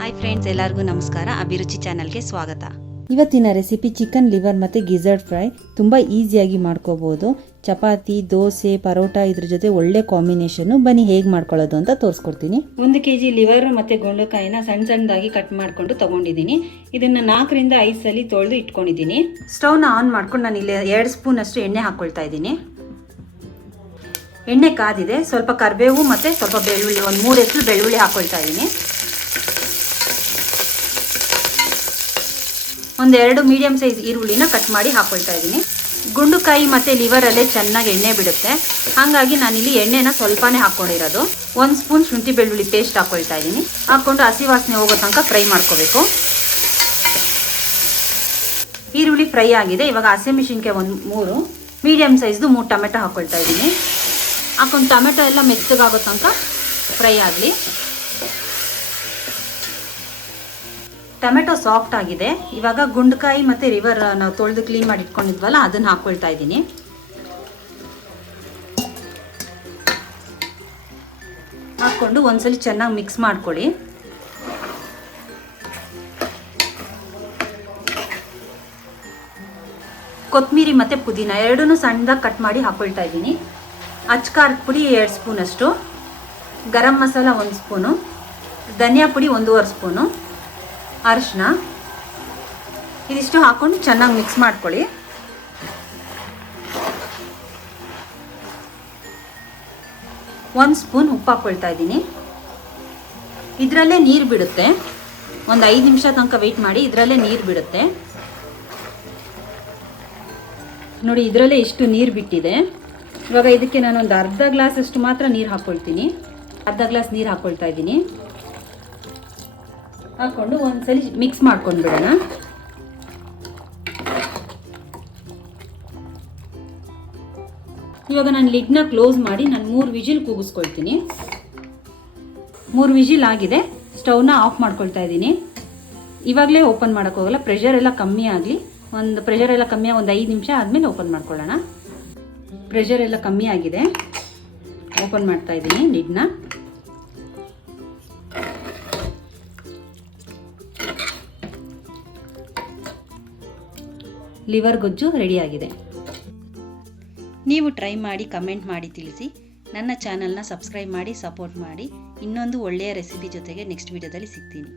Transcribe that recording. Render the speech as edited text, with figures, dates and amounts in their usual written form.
Hi friends, ಎಲ್ಲರಿಗೂ ನಮಸ್ಕಾರ. ಅಭಿರುಚಿ ಚಾನಲ್ಗೆ ಸ್ವಾಗತ. ಇವತ್ತಿನ ರೆಸಿಪಿ ಚಿಕನ್ ಲಿವರ್ ಮತ್ತು ಗಿಝರ್ಡ್ ಫ್ರೈ. ತುಂಬ ಈಸಿಯಾಗಿ ಮಾಡ್ಕೋಬೋದು. ಚಪಾತಿ, ದೋಸೆ, ಪರೋಟ ಇದ್ರ ಜೊತೆ ಒಳ್ಳೆ ಕಾಂಬಿನೇಷನ್ನು. ಬನ್ನಿ ಹೇಗೆ ಮಾಡ್ಕೊಳ್ಳೋದು ಅಂತ ತೋರಿಸ್ಕೊಡ್ತೀನಿ. 1 kg ಲಿವರ್ ಮತ್ತು ಗುಂಡುಕಾಯಿನ ಸಣ್ಣದಾಗಿ ಕಟ್ ಮಾಡಿಕೊಂಡು ತೊಗೊಂಡಿದ್ದೀನಿ. ಇದನ್ನು 4 ರಿಂದ 5 ಸಲ ತೊಳೆದು ಇಟ್ಕೊಂಡಿದ್ದೀನಿ. ಸ್ಟವ್ನ ಆನ್ ಮಾಡ್ಕೊಂಡು ನಾನು ಇಲ್ಲಿ 2 ಸ್ಪೂನ್ ಅಷ್ಟು ಎಣ್ಣೆ ಹಾಕ್ಕೊಳ್ತಾ ಇದ್ದೀನಿ. ಎಣ್ಣೆ ಕಾದಿದೆ. ಸ್ವಲ್ಪ ಕರಿಬೇವು ಮತ್ತು ಸ್ವಲ್ಪ ಬೆಳ್ಳುಳ್ಳಿ, ಒಂದು 3 ಎಸಳು ಬೆಳ್ಳುಳ್ಳಿ ಹಾಕ್ಕೊಳ್ತಾ ಇದ್ದೀನಿ. ಒಂದು 2 ಮೀಡಿಯಂ ಸೈಜ್ ಈರುಳ್ಳಿನ ಕಟ್ ಮಾಡಿ ಹಾಕ್ಕೊಳ್ತಾ ಇದ್ದೀನಿ. ಗುಂಡುಕಾಯಿ ಮತ್ತು ಲಿವರಲ್ಲೇ ಚೆನ್ನಾಗಿ ಎಣ್ಣೆ ಬಿಡುತ್ತೆ, ಹಾಗಾಗಿ ನಾನಿಲ್ಲಿ ಎಣ್ಣೆನ ಸ್ವಲ್ಪನೇ ಹಾಕ್ಕೊಂಡಿರೋದು. 1 ಸ್ಪೂನ್ ಶುಂಠಿ ಬೆಳ್ಳುಳ್ಳಿ ಪೇಸ್ಟ್ ಹಾಕ್ಕೊಳ್ತಾ ಇದ್ದೀನಿ. ಹಾಕ್ಕೊಂಡು ಹಸಿ ವಾಸನೆ ಹೋಗೋ ತನಕ ಫ್ರೈ ಮಾಡ್ಕೋಬೇಕು. ಈರುಳ್ಳಿ ಫ್ರೈ ಆಗಿದೆ. ಇವಾಗ ಹಸಿಮೆಣಸಿನ್ಕಾಯಿ 3 ಮೀಡಿಯಂ ಸೈಜ್ದು 3 ಟೊಮೆಟೊ ಹಾಕ್ಕೊಳ್ತಾ ಇದ್ದೀನಿ. ಹಾಕೊಂಡು ಟೊಮೆಟೊ ಎಲ್ಲ ಮೆತ್ತಗಾಗೋ ತನಕ ಫ್ರೈ ಆಗಲಿ. ಟೊಮೆಟೊ ಸಾಫ್ಟ್ ಆಗಿದೆ. ಇವಾಗ ಗುಂಡುಕಾಯಿ ಮತ್ತು ಲಿವರ್ ನಾವು ತೊಳೆದು ಕ್ಲೀನ್ ಮಾಡಿ ಇಟ್ಕೊಂಡಿದ್ವಲ್ಲ, ಅದನ್ನು ಹಾಕ್ಕೊಳ್ತಾ ಇದ್ದೀನಿ. ಹಾಕ್ಕೊಂಡು ಒಂದ್ಸಲಿ ಚೆನ್ನಾಗಿ ಮಿಕ್ಸ್ ಮಾಡ್ಕೊಳ್ಳಿ. ಕೊತ್ತಂಬರಿ ಮತ್ತು ಪುದೀನ ಎರಡನ್ನೂ ಸಣ್ಣದಾಗಿ ಕಟ್ ಮಾಡಿ ಹಾಕ್ಕೊಳ್ತಾ ಇದ್ದೀನಿ. ಅಚ್ಕಾರದ ಪುಡಿ 2 ಸ್ಪೂನ್ ಅಷ್ಟು, ಗರಂ ಮಸಾಲ 1 ಸ್ಪೂನು, ಧನಿಯಾ ಪುಡಿ 1.5 ಸ್ಪೂನು, ಅರಿಶಿನ ಇದಿಷ್ಟು ಹಾಕ್ಕೊಂಡು ಚೆನ್ನಾಗಿ ಮಿಕ್ಸ್ ಮಾಡ್ಕೊಳ್ಳಿ. ಒಂದು ಸ್ಪೂನ್ ಉಪ್ಪು ಹಾಕ್ಕೊಳ್ತಾ ಇದ್ದೀನಿ. ಇದರಲ್ಲೇ ನೀರು ಬಿಡುತ್ತೆ. ಒಂದು 5 ನಿಮಿಷ ತನಕ ವೆಯ್ಟ್ ಮಾಡಿ. ಇದರಲ್ಲೇ ನೀರು ಬಿಡುತ್ತೆ ನೋಡಿ. ಇದರಲ್ಲೇ ಇಷ್ಟು ನೀರು ಬಿಟ್ಟಿದೆ. ಇವಾಗ ಇದಕ್ಕೆ ನಾನು ಒಂದು ಅರ್ಧ ಗ್ಲಾಸ್ ಅಷ್ಟು ಮಾತ್ರ ನೀರು ಹಾಕ್ಕೊಳ್ತೀನಿ. ಅರ್ಧ ಗ್ಲಾಸ್ ನೀರು ಹಾಕ್ಕೊಳ್ತಾ ಇದ್ದೀನಿ. ಹಾಕ್ಕೊಂಡು ಒಂದ್ಸಲಿ ಮಿಕ್ಸ್ ಮಾಡ್ಕೊಂಡು ಬಿಡೋಣ. ಇವಾಗ ನಾನು ಲಿಡ್ನ ಕ್ಲೋಸ್ ಮಾಡಿ ನಾನು 3 ವಿಜಿಲ್ ಕೂಗಿಸ್ಕೊಳ್ತೀನಿ. 3 ವಿಜಿಲ್ ಆಗಿದೆ. ಸ್ಟವ್ನ ಆಫ್ ಮಾಡ್ಕೊಳ್ತಾ ಇದ್ದೀನಿ. ಇವಾಗಲೇ ಓಪನ್ ಮಾಡೋಕ್ಕೋಗಲ್ಲ, ಪ್ರೆಷರ್ ಎಲ್ಲ ಕಮ್ಮಿ ಆಗಲಿ. ಒಂದು 5 ನಿಮಿಷ ಆದಮೇಲೆ ಓಪನ್ ಮಾಡ್ಕೊಳ್ಳೋಣ. ಪ್ರೆಷರ್ ಎಲ್ಲ ಕಮ್ಮಿ ಆಗಿದೆ. ಓಪನ್ ಮಾಡ್ತಾ ಇದ್ದೀನಿ ಲಿಡ್ನ. ಲಿವರ್ ಗೊಜ್ಜು ರೆಡಿಯಾಗಿದೆ. ನೀವು ಟ್ರೈ ಮಾಡಿ ಕಮೆಂಟ್ ಮಾಡಿ ತಿಳಿಸಿ. ನನ್ನ ಚಾನಲ್ನ ಸಬ್ಸ್ಕ್ರೈಬ್ ಮಾಡಿ ಸಪೋರ್ಟ್ ಮಾಡಿ. ಇನ್ನೊಂದು ಒಳ್ಳೆಯ ರೆಸಿಪಿ ಜೊತೆಗೆ ನೆಕ್ಸ್ಟ್ ವಿಡಿಯೋದಲ್ಲಿ ಸಿಗ್ತೀನಿ.